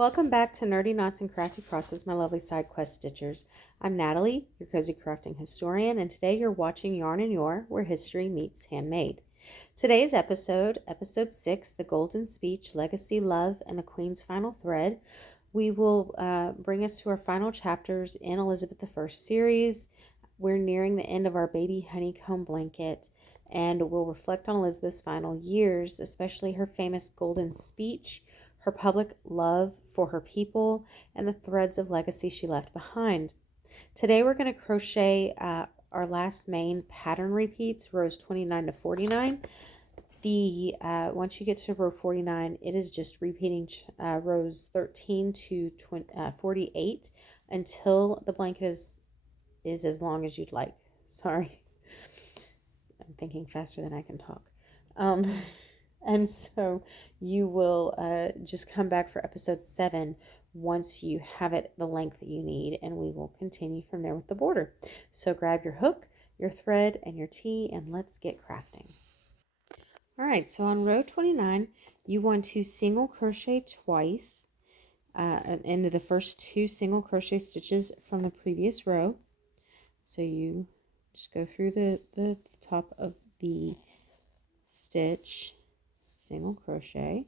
Welcome back to Nerdy Knots and Crafty Crosses, my lovely side quest stitchers. I'm Natalie, your cozy crafting historian, and today you're watching Yarn and Yore, where history meets handmade. Today's episode 6, The Golden Speech, Legacy, Love, and the Queen's Final Thread, we will bring us to our final chapters in Elizabeth I series. We're nearing the end of our baby honeycomb blanket, and we'll reflect on Elizabeth's final years, especially her famous golden speech, her public love for her people, and the threads of legacy she left behind. Today we're going to crochet our last main pattern repeats, rows 29 to 49. Once you get to row 49, it is just repeating rows 13 to 48 until the blanket is as long as you'd like. Sorry, I'm thinking faster than I can talk. And so you will just come back for episode 7 once you have it the length that you need, and we will continue from there with the border. So grab your hook, your thread, and your tea, and let's get crafting. All right, so on row 29, you want to single crochet twice into the first 2 single crochet stitches from the previous row. So you just go through the top of the stitch, single crochet,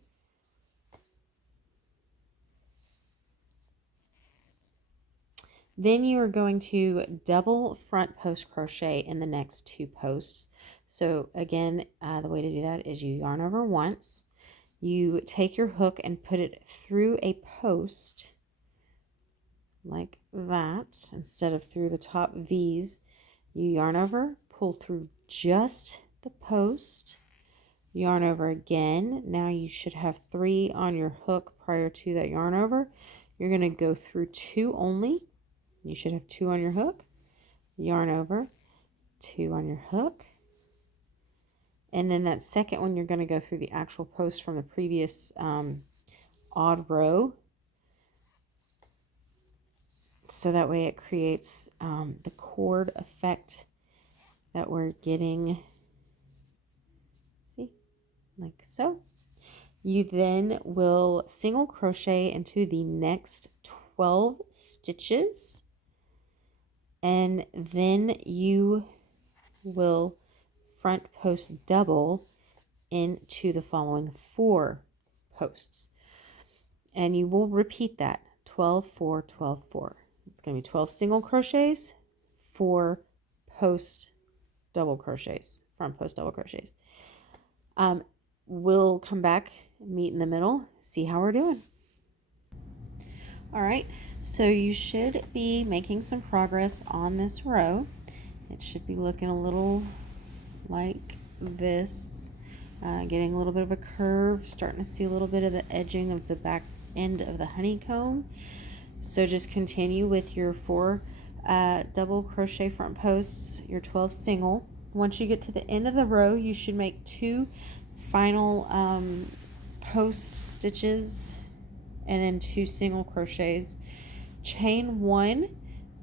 then you are going to double front post crochet in the next 2 posts. So again, the way to do that is you yarn over once, you take your hook and put it through a post like that instead of through the top V's. You yarn over, pull through just the post, yarn over again. Now you should have 3 on your hook prior to that yarn over. You're going to go through 2 only. You should have 2 on your hook, yarn over, 2 on your hook, and then that second one you're going to go through the actual post from the previous odd row, so that way it creates the cord effect that we're getting. See, like so. You then will single crochet into the next 12 stitches, and then you will front post double into the following 4 posts, and you will repeat that 12 4 12 4. It's going to be 12 single crochets, 4 post double crochets, front post double crochets. We'll come back, meet in the middle, see how we're doing. All right, so you should be making some progress on this row. It should be looking a little like this, getting a little bit of a curve, starting to see a little bit of the edging of the back end of the honeycomb. So just continue with your 4 double crochet front posts, your 12 single. Once you get to the end of the row, you should make 2 final post stitches and then 2 single crochets. Chain 1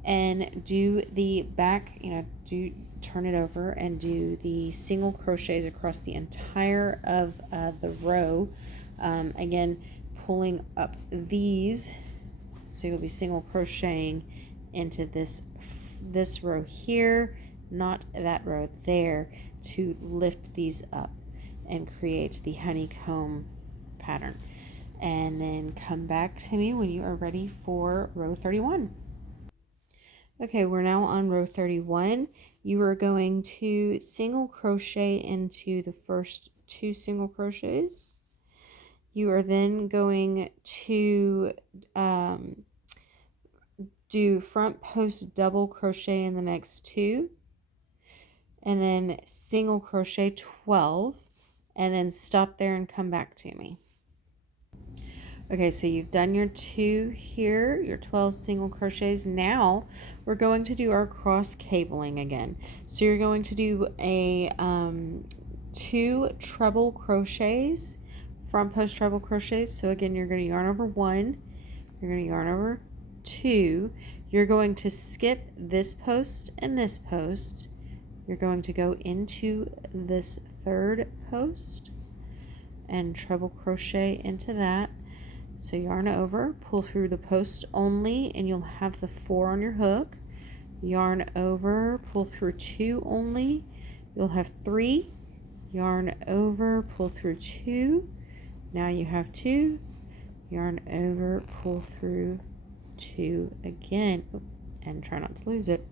and do the back, turn it over and do the single crochets across the entire of the row. Again, pulling up these, so you'll be single crocheting into this row here, not that row there, to lift these up and create the honeycomb pattern. And then come back to me when you are ready for row 31. Okay, we're now on row 31. You are going to single crochet into the first 2 single crochets. You are then going to do front post double crochet in the next 2, and then single crochet 12, and then stop there and come back to me. Okay, so you've done your 2 here, your 12 single crochets. Now we're going to do our cross cabling again. So you're going to do a 2 treble crochets, front post treble crochets. So again, you're going to yarn over 1, you're going to yarn over 2, you're going to skip this post and this post, you're going to go into this 3rd post and treble crochet into that. So yarn over, pull through the post only, and you'll have the 4 on your hook. Yarn over, pull through 2 only, you'll have 3. Yarn over, pull through 2, now you have 2. Yarn over, pull through 2 again, and try not to lose it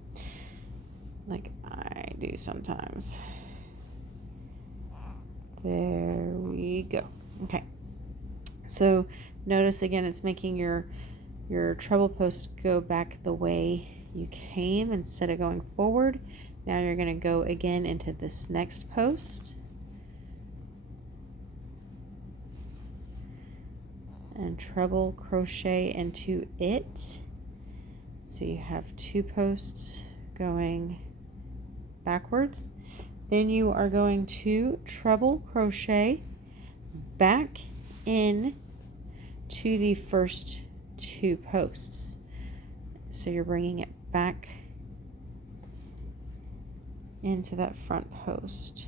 like I do sometimes. There we go. Okay, so notice again it's making your treble post go back the way you came instead of going forward. Now you're going to go again into this next post and treble crochet into it. So you have 2 posts going backwards. Then you are going to treble crochet back in to the first 2 posts. So you're bringing it back into that front post.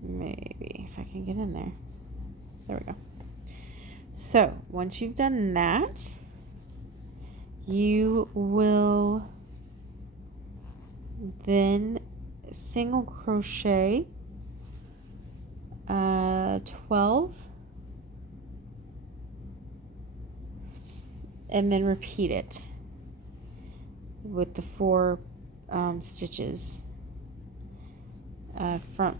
Maybe if I can get in there. There we go. So once you've done that, you will then single crochet 12 and then repeat it with the 4 stitches, front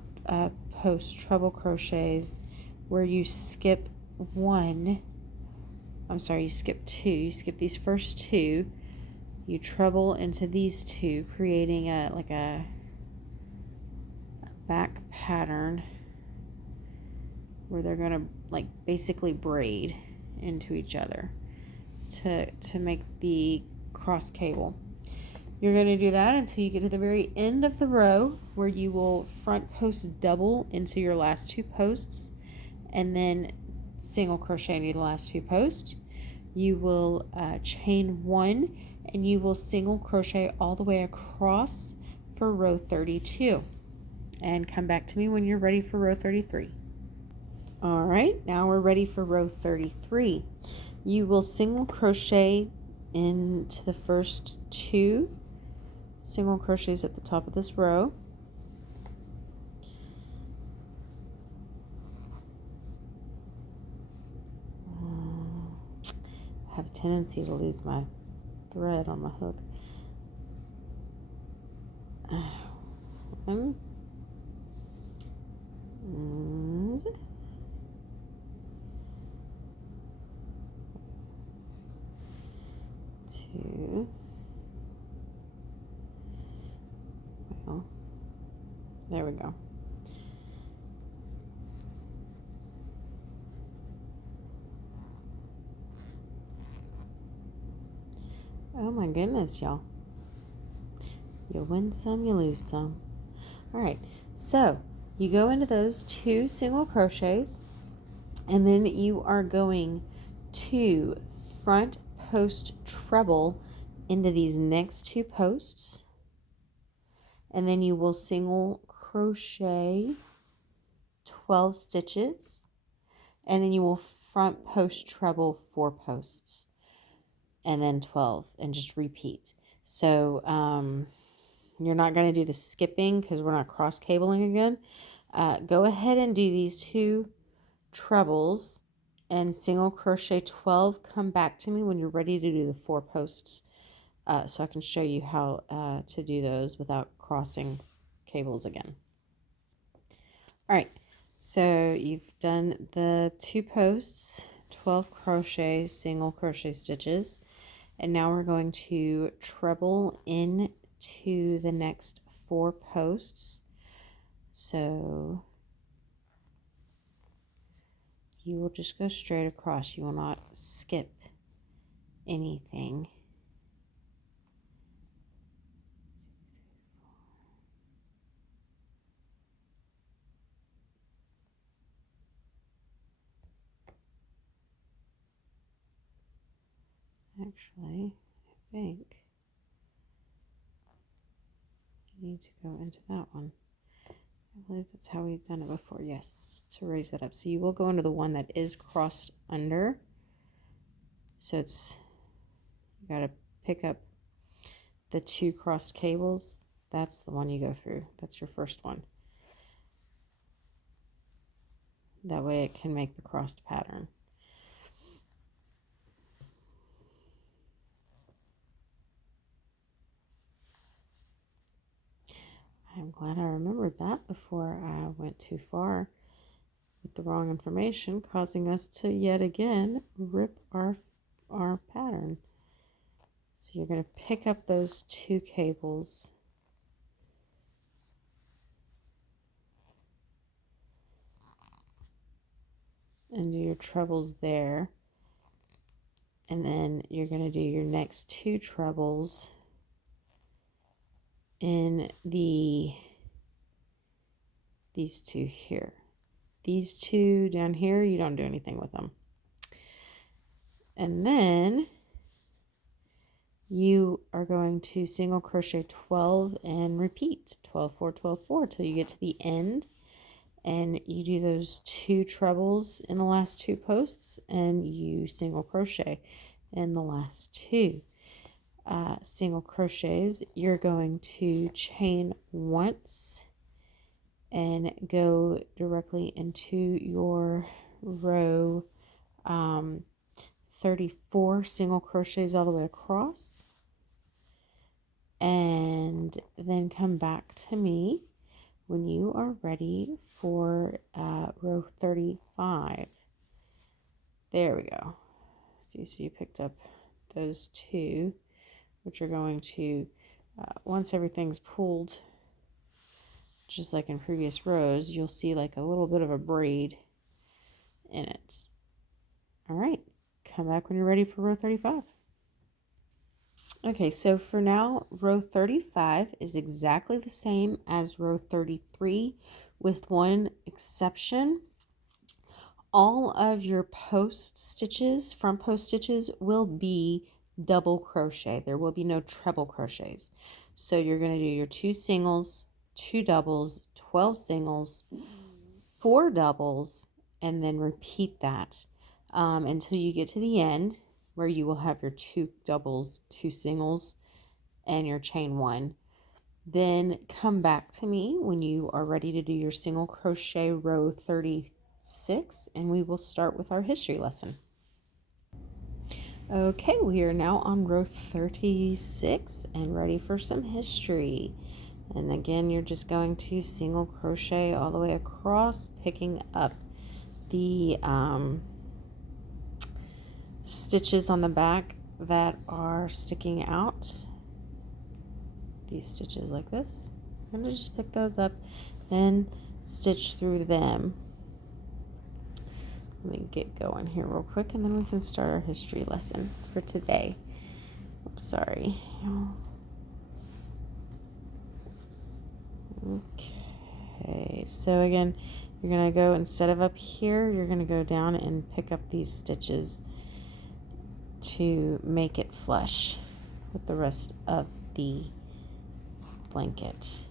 post treble crochets where you skip 1, I'm sorry, you skip 2, you skip these first 2, you treble into these 2, creating a back pattern where they're going to like basically braid into each other to make the cross cable. You're going to do that until you get to the very end of the row where you will front post double into your last 2 posts and then single crochet into the last 2 posts. You will chain 1 and you will single crochet all the way across for row 32 and come back to me when you're ready for row 33. All right, now we're ready for row 33. You will single crochet into the first 2 single crochets at the top of this row. I have a tendency to lose my thread on my hook. And 2. Well, there we go. Oh my goodness, y'all. You win some, you lose some. All right, so you go into those 2 single crochets and then you are going to front post treble into these next 2 posts, and then you will single crochet 12 stitches, and then you will front post treble 4 posts and then 12 and just repeat. So you're not going to do the skipping because we're not cross cabling again. Go ahead and do these 2 trebles and single crochet 12. Come back to me when you're ready to do the 4 posts so I can show you how to do those without crossing cables again. All right, so you've done the 2 posts, 12 crochets, single crochet stitches, and now we're going to treble into the next 4 posts. So you will just go straight across. You will not skip anything. Actually, I think you need to go into that one. I believe that's how we've done it before. Yes, to raise that up. So you will go into the one that is crossed under. So it's, you got to pick up the 2 crossed cables. That's the one you go through. That's your first one. That way it can make the crossed pattern. I'm glad I remembered that before I went too far with the wrong information, causing us to yet again rip our pattern. So you're going to pick up those 2 cables and do your trebles there. And then you're going to do your next 2 trebles in these 2 here. These 2 down here, you don't do anything with them. And then you are going to single crochet 12 and repeat 12, 4, 12, 4 till you get to the end. And you do those 2 trebles in the last 2 posts, and you single crochet in the last 2 single crochets. You're going to chain once and go directly into your row 34 single crochets all the way across, and then come back to me when you are ready for row 35. There we go. See, so you picked up those 2, which are going to, once everything's pulled, just like in previous rows, you'll see like a little bit of a braid in it. All right, come back when you're ready for row 35. Okay, so for now, row 35 is exactly the same as row 33 with one exception. All of your post stitches, front post stitches, will be double crochet. There will be no treble crochets. So you're going to do your 2 singles, 2 doubles, 12 singles, 4 doubles, and then repeat that until you get to the end, where you will have your 2 doubles, 2 singles, and your chain 1. Then come back to me when you are ready to do your single crochet row 36, and we will start with our history lesson. Okay, we are now on row 36 and ready for some history. And again, you're just going to single crochet all the way across, picking up the stitches on the back that are sticking out. These stitches like this. I'm going to just pick those up and stitch through them. Let me get going here real quick, and then we can start our history lesson for today. Oops, sorry. Okay, so again, you're going to go, instead of up here, you're going to go down and pick up these stitches to make it flush with the rest of the blanket.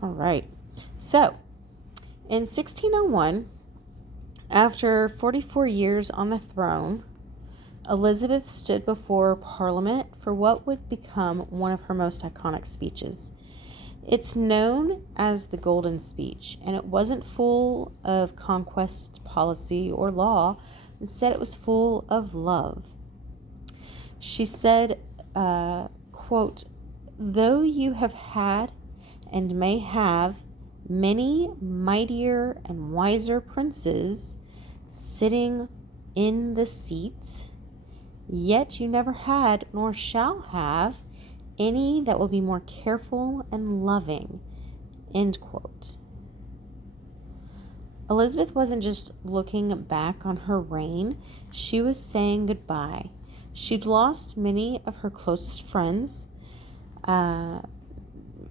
All right, so in 1601, after 44 years on the throne, Elizabeth stood before Parliament for what would become one of her most iconic speeches. It's known as the Golden Speech, and it wasn't full of conquest policy or law. Instead, it was full of love. She said, quote, "Though you have had and may have many mightier and wiser princes sitting in the seat, yet you never had nor shall have any that will be more careful and loving," end quote. Elizabeth wasn't just looking back on her reign, she was saying goodbye. She'd lost many of her closest friends.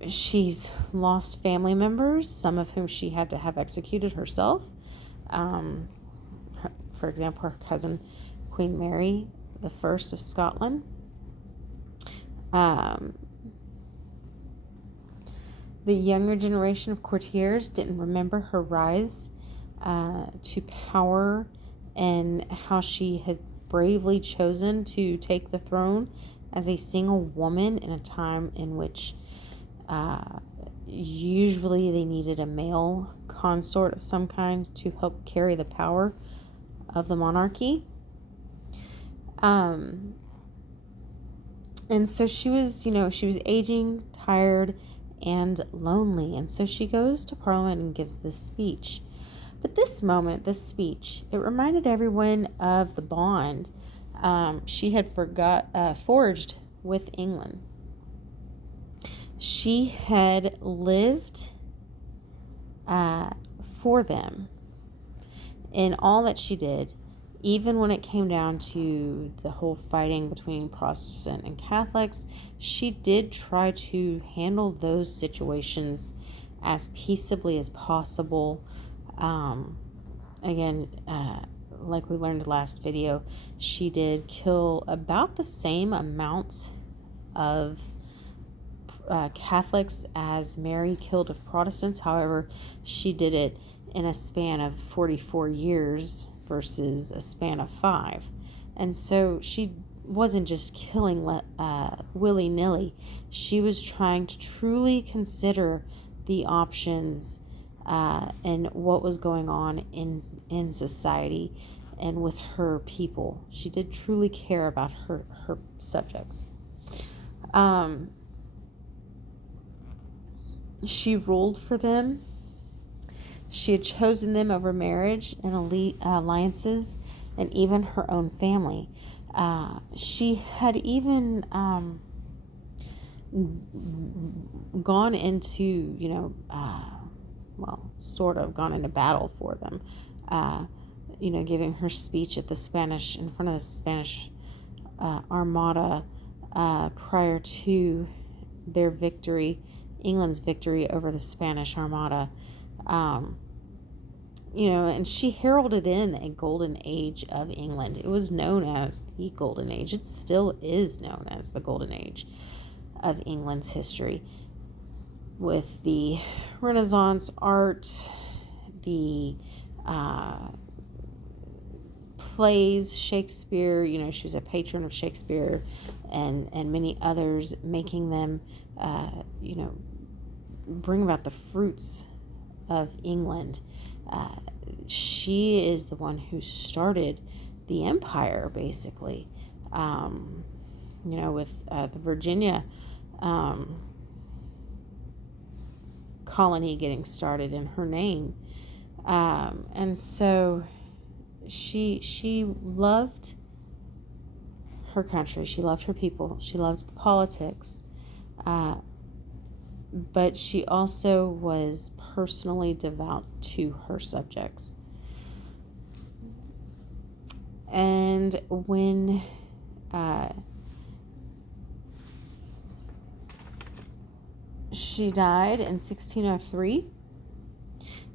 She's lost family members, some of whom she had to have executed herself. For example, her cousin Queen Mary the First of Scotland. The younger generation of courtiers didn't remember her rise to power and how she had bravely chosen to take the throne as a single woman in a time in which usually they needed a male consort of some kind to help carry the power of the monarchy. And so she was aging, tired, and lonely. And so she goes to Parliament and gives this speech. But this speech, it reminded everyone of the bond she had forged with England. She had lived for them in all that she did, even when it came down to the whole fighting between Protestant and Catholics. She did try to handle those situations as peaceably as possible. Like we learned last video, she did kill about the same amount of Catholics as Mary killed of Protestants. However, she did it in a span of 44 years versus a span of 5. And so she wasn't just killing willy-nilly. She was trying to truly consider the options and what was going on in society and with her people. She did truly care about her subjects. She ruled for them. She had chosen them over marriage and alliances and even her own family. She had even gone into, gone into battle for them. Giving her speech at in front of the Spanish Armada prior to their victory, England's victory over the Spanish Armada. And she heralded in a golden age of England. It was known as the Golden Age. It still is known as the Golden Age of England's history, with the Renaissance art, the plays, Shakespeare. She was a patron of Shakespeare and many others, making them, bring about the fruits of England. She is the one who started the empire, basically, with the Virginia colony getting started in her name. And so she loved her country. She loved her people. She loved politics. But she also was personally devout to her subjects. And when she died in 1603,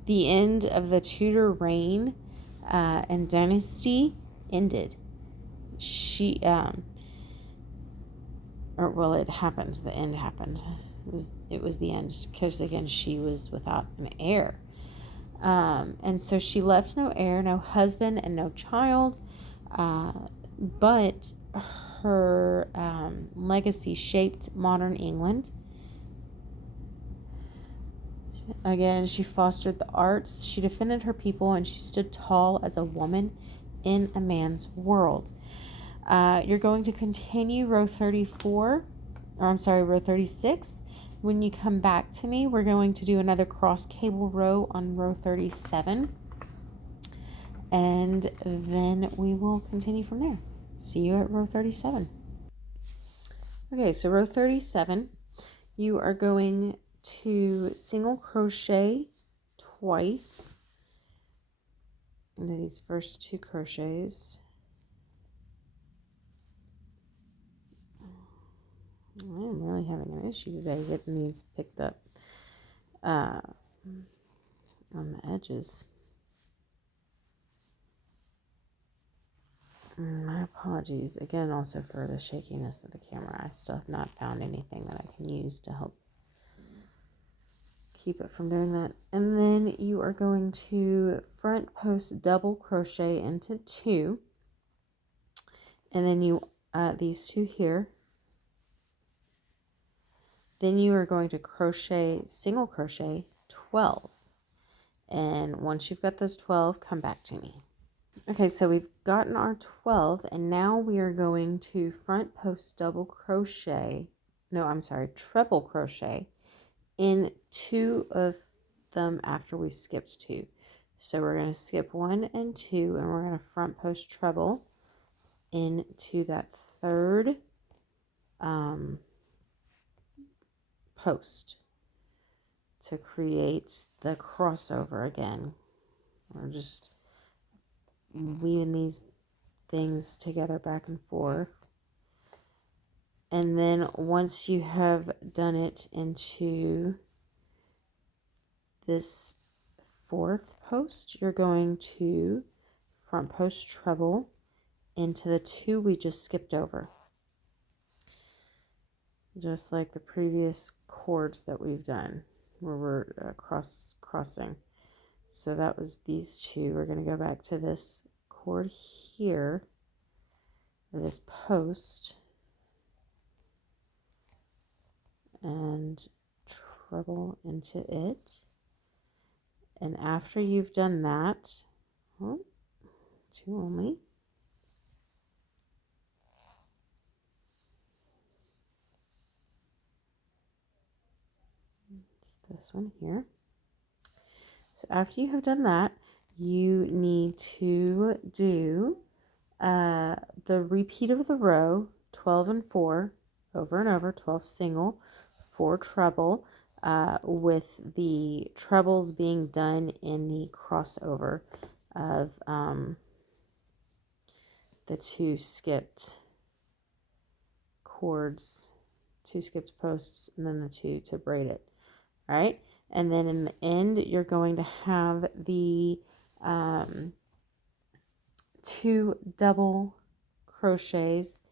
the end of the Tudor reign and dynasty ended. It happened. The end happened. It was the end, because again she was without an heir, and so she left no heir, no husband, and no child. But her legacy shaped modern England. Again, she fostered the arts, she defended her people, and she stood tall as a woman in a man's world. You're going to continue row 36. When you come back to me, we're going to do another cross cable row on row 37. And then we will continue from there. See you at row 37. Okay, so row 37, you are going to single crochet twice into these first 2 crochets. I'm really having an issue today getting these picked up on the edges. My apologies again also for the shakiness of the camera. I still have not found anything that I can use to help keep it from doing that. And then you are going to front post double crochet into 2, and then you these 2 here. Then you are going to crochet single crochet 12, and once you've got those 12, come back to me. Okay, so we've gotten our 12, and now we are going to front post double crochet, treble crochet in 2 of them after we skipped 2. So we're going to skip 1 and 2, and we're going to front post treble into that 3rd post to create the crossover again. We're just weaving these things together back and forth. And then once you have done it into this 4th post, you're going to front post treble into the 2 we just skipped over. Just like the previous cords that we've done where we're crossing. So that was these 2. We're going to go back to this cord here, or this post, and treble into it. And after you've done that, 2 only. It's this one here. So after you have done that, you need to do the repeat of the row, 12 and 4, over and over, 12 single, 4 treble, with the trebles being done in the crossover of the 2 skipped cords, 2 skipped posts, and then the 2 to braid it. All right, and then in the end, you're going to have the 2 double crochets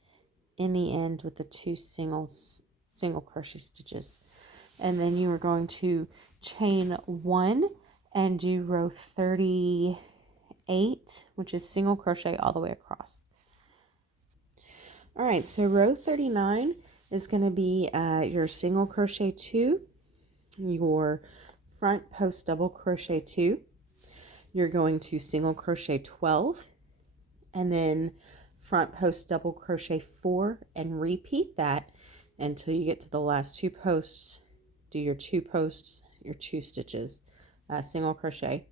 in the end with the 2 single crochet stitches. And then you are going to chain 1 and do row 38, which is single crochet all the way across. All right, so row 39 is going to be your single crochet 2, your front post double crochet 2, you're going to single crochet 12, and then front post double crochet 4, and repeat that until you get to the last 2 posts. Do your 2 posts, your 2 stitches, single crochet,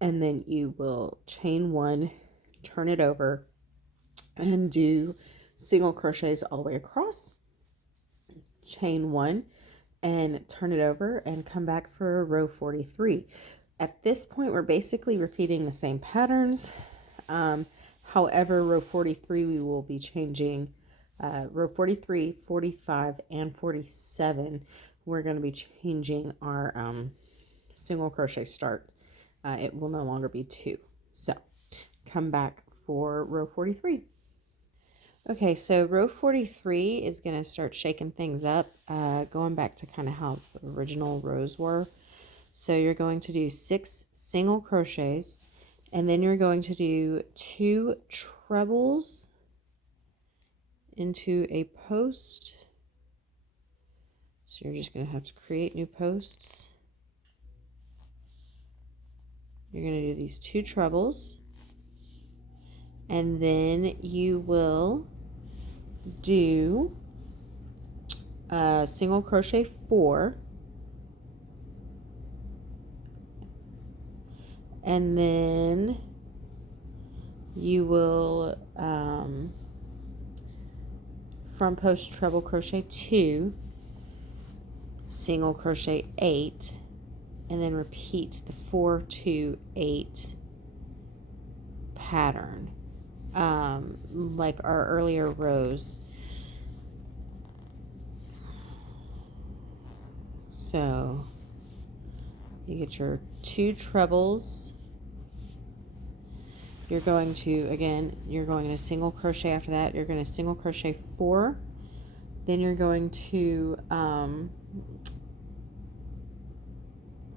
and then you will chain 1, turn it over, and do single crochets all the way across, chain 1, and turn it over, and come back for row 43. At this point, we're basically repeating the same patterns. However, row 43, we will be changing row 43, 45, and 47. We're going to be changing our single crochet start. It will no longer be 2. So come back for row 43. Okay, so row 43 is going to start shaking things up, going back to kind of how the original rows were. So you're going to do 6 single crochets, and then you're going to do 2 trebles into a post. So you're just going to have to create new posts. You're going to do these 2 trebles, and then you will do single crochet 4, and then you will front post treble crochet 2, single crochet 8, and then repeat the 4, 2, 8 pattern, like our earlier rows. So you get your 2 trebles, you're going to, again, you're going to single crochet after that. You're going to single crochet 4. Then you're going to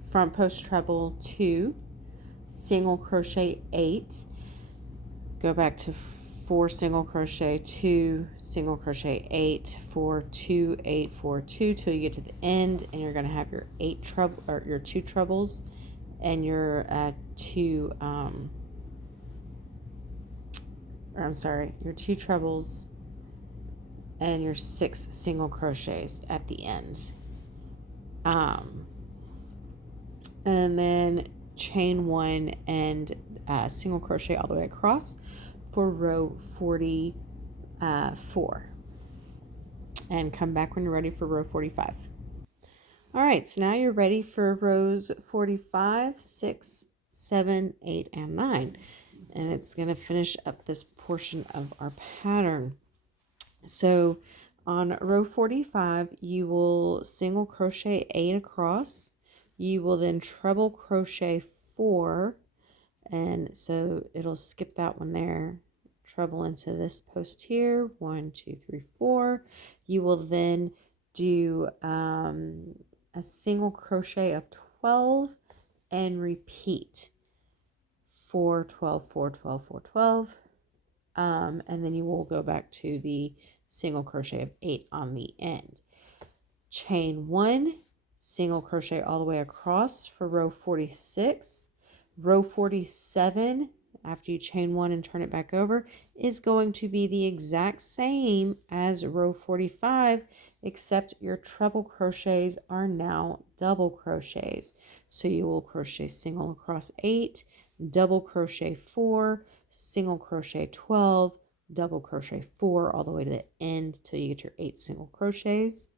front post treble 2, single crochet 8, go back to 4 single crochet 2, single crochet 8, 4, 2, 8, 4, 2 till you get to the end, and you're going to have your 8 treble, or your 2 trebles, and your 2 your 2 trebles and your 6 single crochets at the end. And then chain 1 and single crochet all the way across for row 44. And come back when you're ready for row 45. All right, so now you're ready for rows 45, 6, 7, 8, and 9. And it's going to finish up this portion of our pattern. So on row 45, you will single crochet 8 across. You will then treble crochet 4, and so it'll skip that one there. Treble into this post here, 1, 2, 3, 4. You will then do a single crochet of 12 and repeat 4, 12, 4, 12, 4, 12. And then you will go back to the single crochet of 8 on the end. Chain 1, single crochet all the way across for row 46. Row 47, after you chain 1 and turn it back over, is going to be the exact same as row 45, except your treble crochets are now double crochets. So you will crochet single across 8, double crochet 4, single crochet 12, double crochet 4 all the way to the end till you get your 8 single crochets.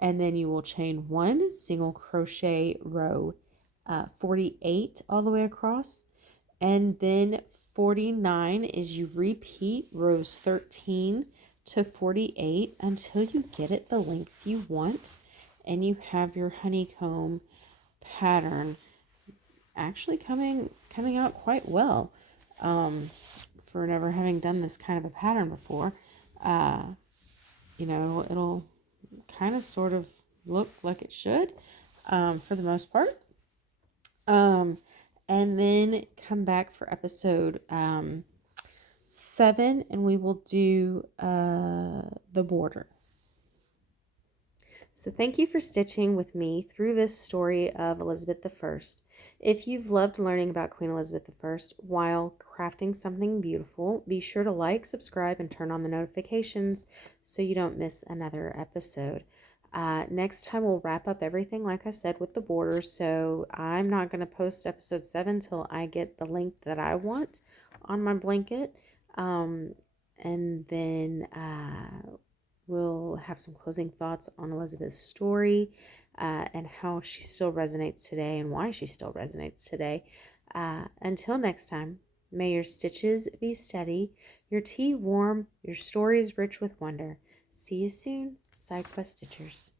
And then you will chain 1, single crochet row 48 all the way across. And then 49 is you repeat rows 13 to 48 until you get it the length you want, and you have your honeycomb pattern actually coming out quite well. For never having done this kind of a pattern before, it'll kind of sort of look like it should, for the most part. And then come back for episode 7, and we will do the border. So thank you for stitching with me through this story of Elizabeth I. If you've loved learning about Queen Elizabeth I while crafting something beautiful, be sure to like, subscribe, and turn on the notifications so you don't miss another episode. Next time we'll wrap up everything, like I said, with the border. So I'm not going to post episode 7 till I get the length that I want on my blanket. And then we'll have some closing thoughts on Elizabeth's story, and how she still resonates today and why she still resonates today. Until next time, may your stitches be steady, your tea warm, your stories rich with wonder. See you soon, SideQuest Stitchers.